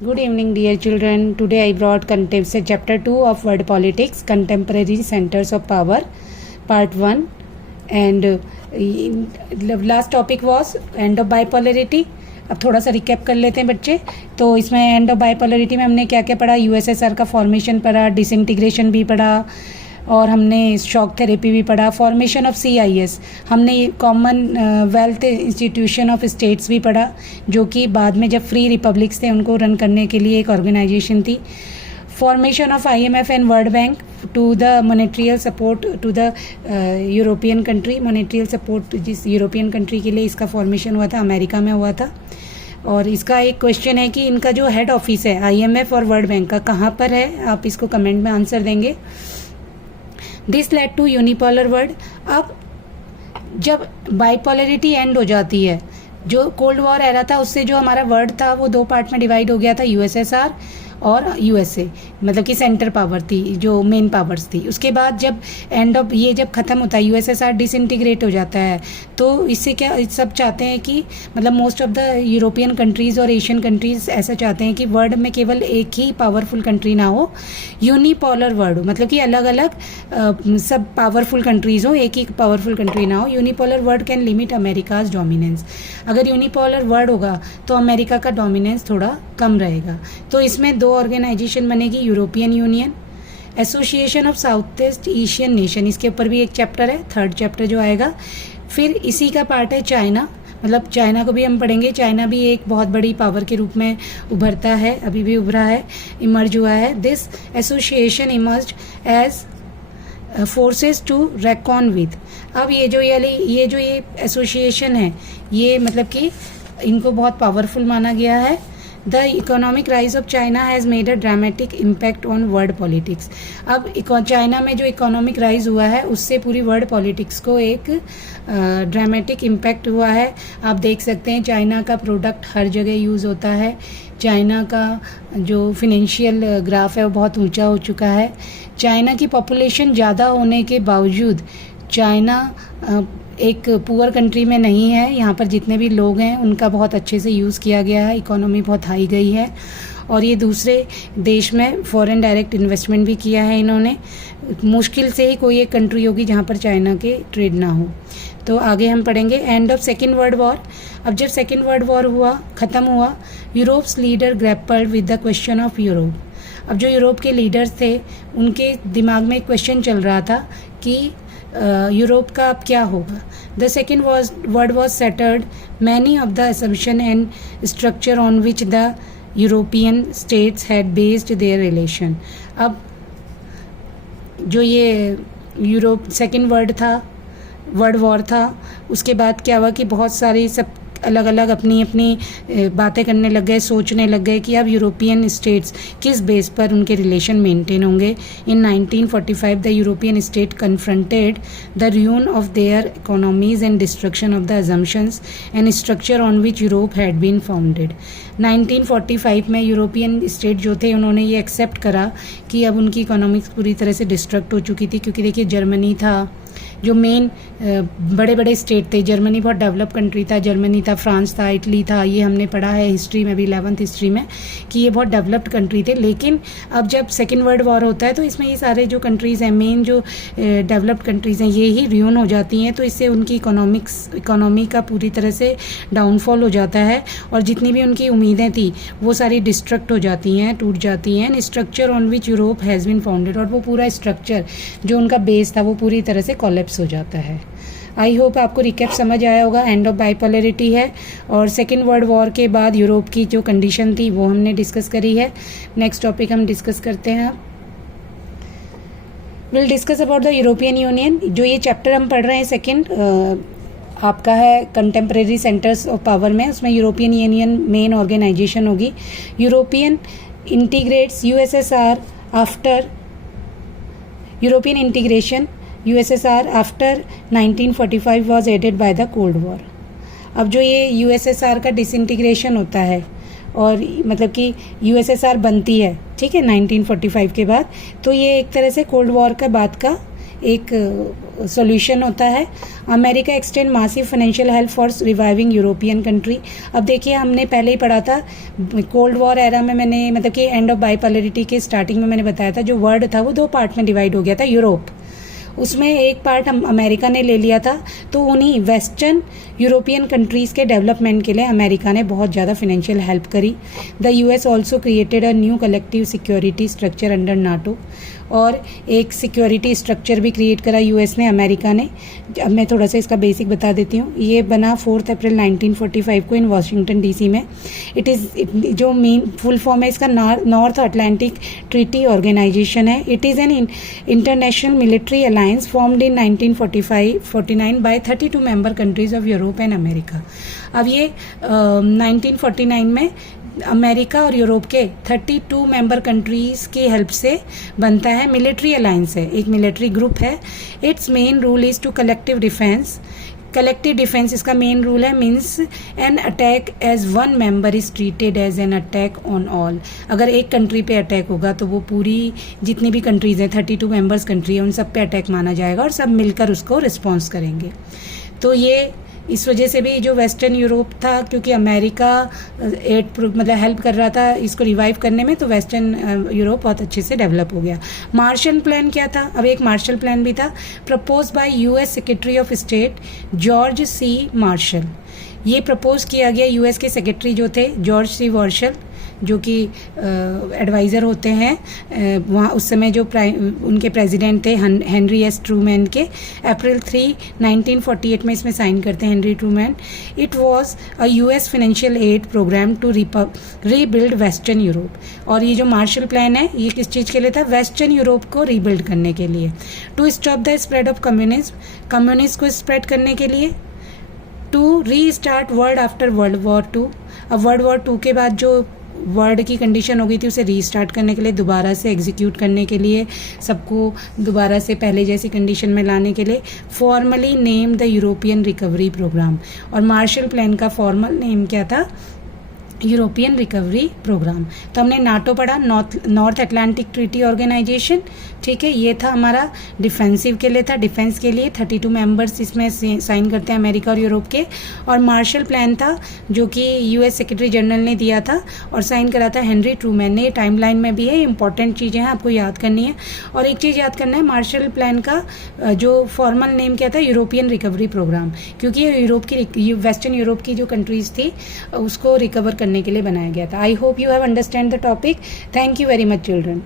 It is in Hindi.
Good evening, dear children. Today I brought chapter 2 of World Politics, Contemporary Centers of Power, part 1. And last topic was end of bipolarity. अब थोड़ा सा रिकैप कर लेते हैं बच्चे. तो इसमें एंड ऑफ बाइपोलरिटी में हमने क्या क्या पढ़ा. यूएसएसआर का फॉर्मेशन पढ़ा, डिसइंटीग्रेशन भी पढ़ा, और हमने शॉक थेरेपी भी पढ़ा. फॉर्मेशन ऑफ CIS हमने common wealth institution of states भी पढ़ा, जो कि बाद में जब फ्री रिपब्लिक्स थे उनको रन करने के लिए एक ऑर्गेनाइजेशन थी. Formation of IMF and world bank to the monetary support to the European country. Monetary support जिस यूरोपियन कंट्री के लिए इसका फॉर्मेशन हुआ था, अमेरिका में हुआ था. और इसका एक क्वेश्चन है कि इनका जो हेड ऑफिस है IMF और वर्ल्ड बैंक का कहाँ पर है. आप इसको कमेंट में आंसर देंगे. This led to unipolar world. अब जब बाइपोलरिटी एंड हो जाती है, जो कोल्ड वॉर एरा था उससे जो हमारा वर्ल्ड था वो दो पार्ट में डिवाइड हो गया था, USSR और USA, मतलब कि सेंटर पावर थी, जो मेन पावर्स थी. उसके बाद जब एंड ऑफ ये जब ख़त्म होता है, USSR डिसइंटीग्रेट हो जाता है, तो इससे क्या सब चाहते हैं कि मतलब most of the European countries और एशियन कंट्रीज़ ऐसा चाहते हैं कि वर्ल्ड में केवल एक ही पावरफुल कंट्री ना हो, यूनिपोलर वर्ल्ड हो, मतलब कि अलग अलग सब पावरफुल कंट्रीज़ हो, एक ही पावरफुल कंट्री ना हो. Unipolar world can limit America's dominance. अगर यूनिपोलर वर्ल्ड होगा तो अमेरिका का डोमिनेंस थोड़ा कम रहेगा. तो इसमें दो ऑर्गेनाइजेशन बनेगी, European union, association of south east Asian nation, इसके ऊपर भी एक चैप्टर है, थर्ड चैप्टर जो आएगा. फिर इसी का पार्ट है चाइना, मतलब चाइना को भी हम पढ़ेंगे. चाइना भी एक बहुत बड़ी पावर के रूप में उभरता है, अभी भी उभरा है, इमर्ज हुआ है. This association emerge as forces to reckon with. अब ये जो एसोसिएशन है, ये मतलब कि इनको बहुत पावरफुल माना गया है. The economic rise of China has made a dramatic impact on world politics. अब चाइना में जो इकोनॉमिक राइज हुआ है उससे पूरी वर्ल्ड पॉलिटिक्स को एक ड्रामेटिक इम्पैक्ट हुआ है. आप देख सकते हैं चाइना का प्रोडक्ट हर जगह यूज़ होता है. चाइना का जो फिनेंशियल ग्राफ है वो बहुत ऊंचा हो चुका है. चाइना की पॉपुलेशन ज़्यादा होने के बावजूद चाइना एक पुअर कंट्री में नहीं है. यहाँ पर जितने भी लोग हैं उनका बहुत अच्छे से यूज़ किया गया है, इकोनॉमी बहुत हाई गई है. और ये दूसरे देश में फॉरेन डायरेक्ट इन्वेस्टमेंट भी किया है इन्होंने. मुश्किल से ही कोई एक कंट्री होगी जहाँ पर चाइना के ट्रेड ना हो. तो आगे हम पढ़ेंगे end of second world war. अब जब सेकेंड वर्ल्ड वॉर ख़त्म हुआ, Europe's leader grappled with the question of Europe. अब जो यूरोप के लीडर्स थे उनके दिमाग में एक क्वेश्चन चल रहा था कि यूरोप का अब क्या होगा. The second world was settled many of the assumption and structure on which the European states had based there relation. अब जो ये यूरोप सेकेंड वर्ल्ड वॉर था, उसके बाद क्या हुआ कि बहुत सारी सब अलग अलग अपनी अपनी बातें करने लग गए, सोचने लग गए कि अब यूरोपियन स्टेट्स किस बेस पर उनके रिलेशन मेंटेन होंगे. In 1945 the European state confronted the ruin of their economies and destruction of the assumptions and structure on which Europe had been founded. 1945 में यूरोपियन स्टेट जो थे उन्होंने ये एक्सेप्ट करा कि अब उनकी इकोनॉमिक्स पूरी तरह से डिस्ट्रक्ट हो चुकी थी. क्योंकि देखिए जर्मनी था जो मेन बड़े बड़े स्टेट थे. जर्मनी बहुत डेवलप कंट्री था, जर्मनी था, फ्रांस था, इटली था. ये हमने पढ़ा है हिस्ट्री में भी, 11th हिस्ट्री में, कि ये बहुत डेवलप्ड कंट्री थे. लेकिन अब जब सेकेंड वर्ल्ड वॉर होता है तो इसमें ये सारे जो कंट्रीज़ हैं, मेन जो डेवलप्ड कंट्रीज़ हैं, ये ही ruin हो जाती हैं. तो इससे उनकी इकोनॉमी का पूरी तरह से डाउनफॉल हो जाता है और जितनी भी उनकी उम्मीदें थी वो सारी डिस्ट्रक्ट हो जाती हैं, टूट जाती हैं. Structure on which Europe has been founded, और वो पूरा स्ट्रक्चर जो उनका बेस था वो पूरी तरह से कोलैप्स हो जाता है. आई होप आपको रिकैप समझ आया होगा. एंड ऑफ बाइपोलरिटी है और सेकेंड वर्ल्ड वॉर के बाद यूरोप की जो कंडीशन थी वो हमने डिस्कस करी है. नेक्स्ट टॉपिक हम डिस्कस करते हैं. Will discuss about the European union. जो ये चैप्टर हम पढ़ रहे हैं सेकेंड आपका है कंटेम्प्रेरी सेंटर्स ऑफ पावर में, उसमें यूरोपियन यूनियन मेन ऑर्गेनाइजेशन होगी. European integrates USSR after European integration USSR after 1945 was aided by the cold war. अब जो ये USSR का डिसइंटीग्रेशन होता है और मतलब कि USSR बनती है, ठीक है, 1945 के बाद, तो ये एक तरह से कोल्ड वॉर का बाद का एक सॉल्यूशन होता है। America extend massive financial help for reviving European country. अब देखिए हमने पहले ही पढ़ा था कोल्ड वॉर एरा में, मैंने मतलब कि एंड ऑफ बाइपोलैरिटी के स्टार्टिंग में मैंने बताया था, जो वर्ल्ड था वो 2 पार्ट में डिवाइड हो गया था, यूरोप, उसमें एक पार्ट हम अमेरिका ने ले लिया था। तो उन्हीं वेस्टर्न यूरोपियन कंट्रीज़ के डेवलपमेंट के लिए अमेरिका ने बहुत ज़्यादा फाइनेंशियल हेल्प करी। The US also created a new collective security structure under NATO, और एक सिक्योरिटी स्ट्रक्चर भी क्रिएट करा यूएस ने, अमेरिका ने। अब मैं थोड़ा सा इसका बेसिक बता देती हूँ। ये बना 4 अप्रैल 1945 को इन वाशिंगटन डीसी में। जो मेन फुल फॉर्म है इसका नॉर्थ अटलांटिक ट्रीटी ऑर्गेनाइजेशन है। It is an international military alliance formed in 1949 by 32 member countries of Europe and America. अब ये 1949 में अमेरिका और यूरोप के 32 मेंबर कंट्रीज की हेल्प से बनता है। मिलिट्री अलायंस है, एक मिलिट्री ग्रुप है। Its main rule is to collective defence. Collective defence इसका मेन रूल है, means an attack as one member is treated as an attack on all. अगर एक कंट्री पे अटैक होगा तो वो पूरी जितनी भी कंट्रीज हैं, 32 मेंबर्स कंट्री है, उन सब पे अटैक माना जाएगा और सब मिलकर उसको रिस्पॉन्स करेंगे। तो ये इस वजह से भी जो वेस्टर्न यूरोप था, क्योंकि अमेरिका मतलब हेल्प कर रहा था इसको रिवाइव करने में, तो वेस्टर्न यूरोप बहुत अच्छे से डेवलप हो गया। मार्शल प्लान क्या था? अब एक मार्शल प्लान भी था, propose by US secretary of state George C Marshall. ये प्रपोज किया गया यूएस के सेक्रेटरी जो थे जॉर्ज सी मार्शल, जो कि एडवाइज़र होते हैं वहाँ उस समय जो उनके प्रेसिडेंट थे हेनरी एस ट्रूमैन के। अप्रैल 3, 1948 में इसमें साइन करते हैं Henry Truman. It was a US financial aid programme to rebuild western Europe. और ये जो मार्शल प्लान है ये किस चीज़ के लिए था? वेस्टर्न यूरोप को रीबिल्ड करने के लिए। To stop the spread of communism को स्प्रेड करने के लिए। To restart world after world war 2। अब वर्ल्ड वॉर 2 के बाद जो वर्ल्ड की कंडीशन हो गई थी उसे रीस्टार्ट करने के लिए, दोबारा से एग्जीक्यूट करने के लिए, सबको दोबारा से पहले जैसी कंडीशन में लाने के लिए formally name the European recovery programme. और मार्शल प्लान का फॉर्मल नेम क्या था? European recovery programme. तो हमने नाटो पढ़ा, नॉर्थ अटलांटिक ट्रीटी ऑर्गेनाइजेशन, ठीक है। ये था हमारा डिफेंसिव के लिए था, डिफेंस के लिए 32 मेंबर्स इसमें साइन करते हैं अमेरिका और यूरोप के। और मार्शल प्लान था जो कि यूएस सेक्रेटरी जनरल ने दिया था और साइन करा था हेनरी ट्रूमैन ने। टाइमलाइन में भी है, इंपॉर्टेंट चीज़ें हैं, आपको याद करनी है। और एक चीज़ याद करना है, मार्शल प्लान का जो फॉर्मल नेम क्या था? यूरोपियन रिकवरी प्रोग्राम, क्योंकि यूरोप की वेस्टर्न यूरोप की जो कंट्रीज थी उसको रिकवर करने के लिए बनाया गया था। I hope you have understand the topic. Thank you very much children.